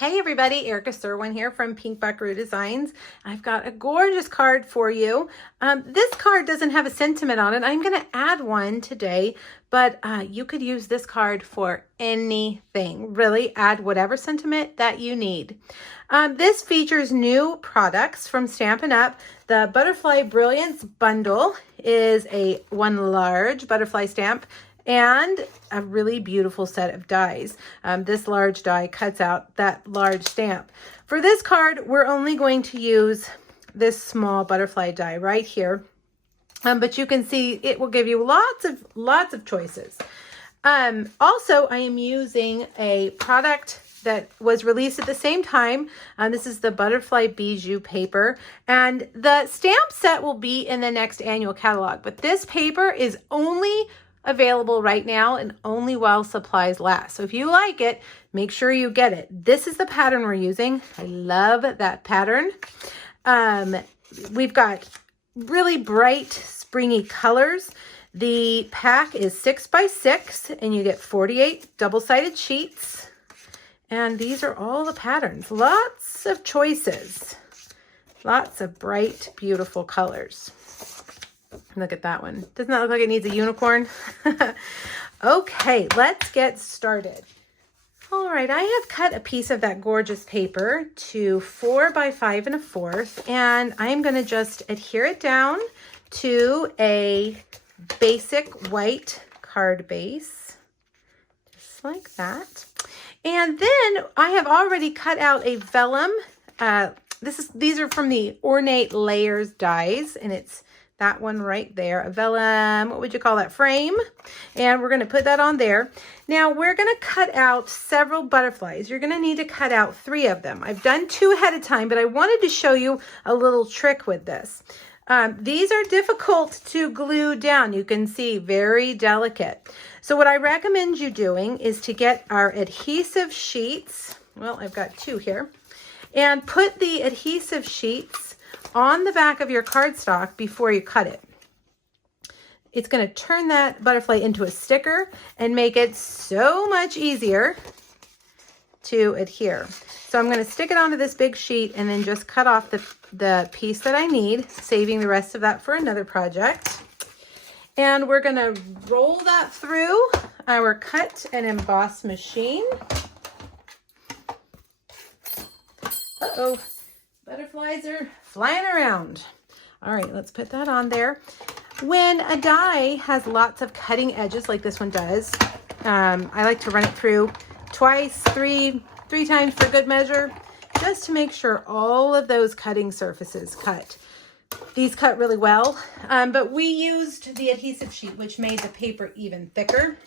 Hey everybody, Erica Serwin here from Pink Buckaroo Designs. I've got a gorgeous card for you. This card doesn't have a sentiment on it. I'm going to add one today, but you could use this card for anything. Really, add whatever sentiment that you need. This features new products from Stampin Up. The Butterfly Brilliance bundle is one large butterfly stamp and a really beautiful set of dies. This large die cuts out that large stamp. For this card, we're only going to use this small butterfly die right here. But you can see it will give you lots of choices. Also, I am using a product that was released at the same time. This is the Butterfly Bijou paper, and the stamp set will be in the next annual catalog, but this paper is only available right now and only while supplies last. So if you like it, make sure you get it. This is the pattern we're using. I love that pattern. We've got really bright, springy colors. The pack is 6x6 and you get 48 double-sided sheets. And these are all the patterns. Lots of choices. Lots of bright, beautiful colors. Look at that one. Doesn't that look like it needs a unicorn? Okay, let's get started. All right, I have cut a piece of that gorgeous paper to 4 by 5 1/4, and I'm going to just adhere it down to a basic white card base, just like that. And then I have already cut out a vellum. These are from the Ornate Layers dies, and it's that one right there, a vellum, what would you call that, frame? And we're going to put that on there. Now we're going to cut out several butterflies. You're going to need to cut out 3 of them. I've done 2 ahead of time, but I wanted to show you a little trick with this. These are difficult to glue down. You can see, very delicate. So what I recommend you doing is to get our adhesive sheets. Well, I've got 2 here. And put the adhesive sheets on the back of your cardstock before you cut it. It's going to turn that butterfly into a sticker and make it so much easier to adhere. So I'm going to stick it onto this big sheet and then just cut off the piece that I need, saving the rest of that for another project. And we're going to roll that through our cut and emboss machine. Uh-oh. Butterflies are flying around. All right, let's put that on there. When a die has lots of cutting edges like this one does, I like to run it through twice, three times for good measure, just to make sure all of those cutting surfaces cut. These cut really well, but we used the adhesive sheet, which made the paper even thicker,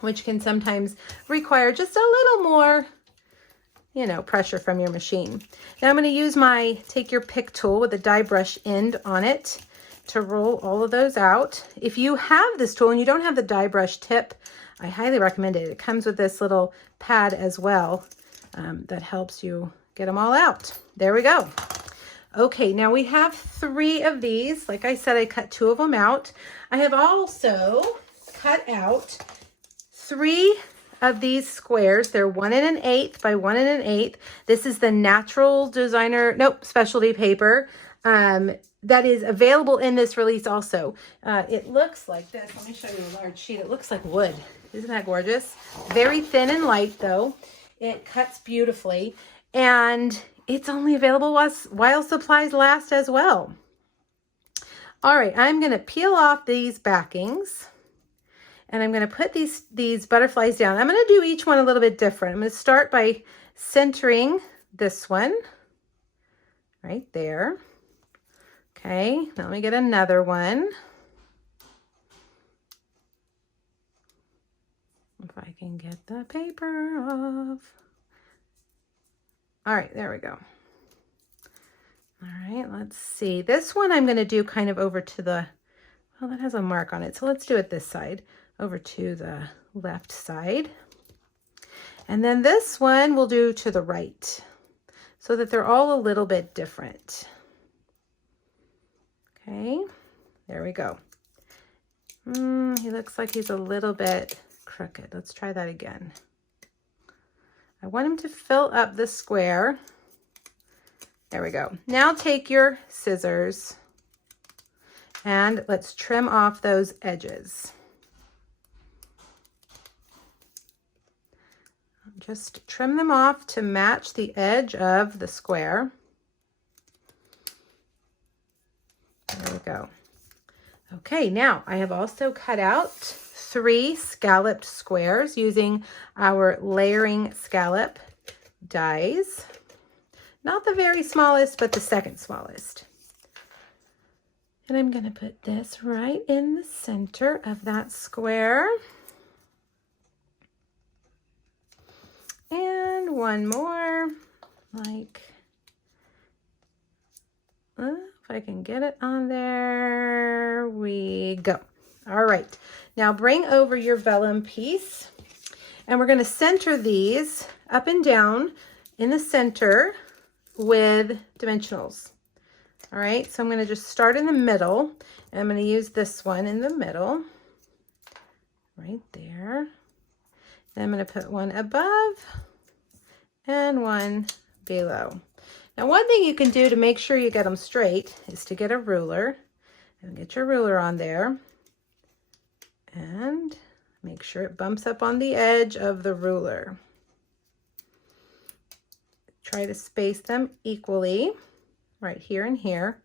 which can sometimes require just a little more pressure from your machine. Now I'm going to use my take your pick tool with a die brush end on it to roll all of those out. If you have this tool and you don't have the die brush tip, I highly recommend it. It comes with this little pad as well that helps you get them all out. There we go. Okay, now we have 3 of these. Like I said, I cut 2 of them out. I have also cut out 3 of these squares. They're 1 1/8 by 1 1/8. This is the Natural Designer, specialty paper that is available in this release also. It looks like this. Let me show you a large sheet. It looks like wood. Isn't that gorgeous? Very thin and light though. It cuts beautifully, and it's only available while supplies last as well. All right, I'm going to peel off these backings. And I'm going to put these butterflies down. I'm going to do each one a little bit different. I'm going to start by centering this one right there. Okay, now let me get another one. If I can get the paper off. All right, there we go. All right, let's see. This one I'm going to do kind of over to the, well, that has a mark on it. So let's do it this side. Over to the left side. And then this one we'll do to the right so that they're all a little bit different. Okay, there we go. He looks like he's a little bit crooked. Let's try that again. I want him to fill up the square. There we go. Now take your scissors and let's trim off those edges. Just trim them off to match the edge of the square. There we go. Okay, now I have also cut out 3 scalloped squares using our layering scallop dies. Not the very smallest, but the second smallest. And I'm going to put this right in the center of that square. And one more, like, if I can get it on there, we go. All right, now bring over your vellum piece, and we're going to center these up and down in the center with dimensionals. All right, so I'm going to just start in the middle, and I'm going to use this one in the middle, right there. Then I'm going to put one above and one below. Now, one thing you can do to make sure you get them straight is to get a ruler and get your ruler on there and make sure it bumps up on the edge of the ruler. Try to space them equally right here and here,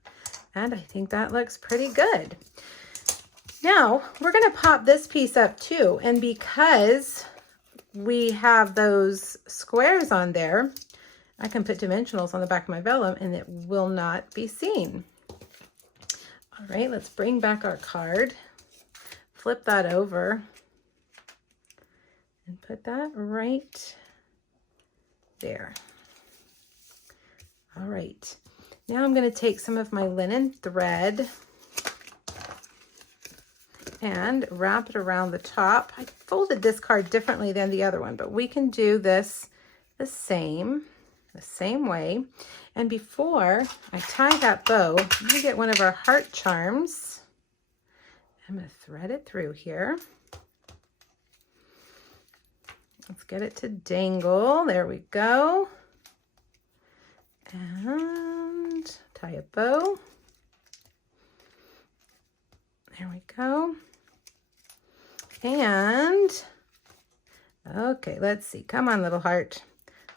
and I think that looks pretty good. Now, we're going to pop this piece up too, and because we have those squares on there, I can put dimensionals on the back of my vellum and it will not be seen. All right, let's bring back our card, flip that over, and put that right there. All right, now I'm going to take some of my linen thread and wrap it around the top. I folded this card differently than the other one, but we can do this the same way. And before I tie that bow, I'm going to get one of our heart charms. I'm going to thread it through here. Let's get it to dangle. There we go. And tie a bow. There we go. And, okay, let's see. Come on, little heart.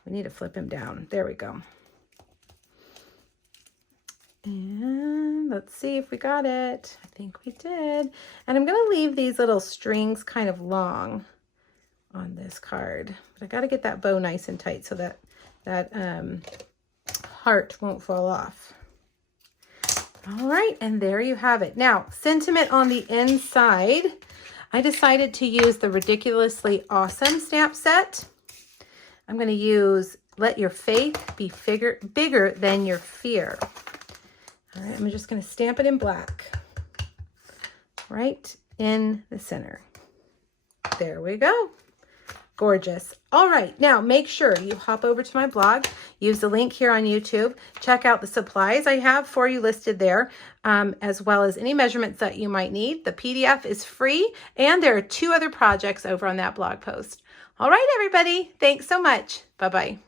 We need to flip him down. There we go. And let's see if we got it. I think we did. And I'm going to leave these little strings kind of long on this card. But I got to get that bow nice and tight so that heart won't fall off. All right, and there you have it. Now, sentiment on the inside. I decided to use the Ridiculously Awesome stamp set. I'm going to use Let Your Faith Be Bigger Than Your Fear. All right, I'm just going to stamp it in black right in the center. There we go. Gorgeous. All right, now make sure you hop over to my blog, use the link here on YouTube, check out the supplies I have for you listed there, as well as any measurements that you might need. The PDF is free, and there are 2 other projects over on that blog post. All right, everybody, thanks so much. Bye-bye.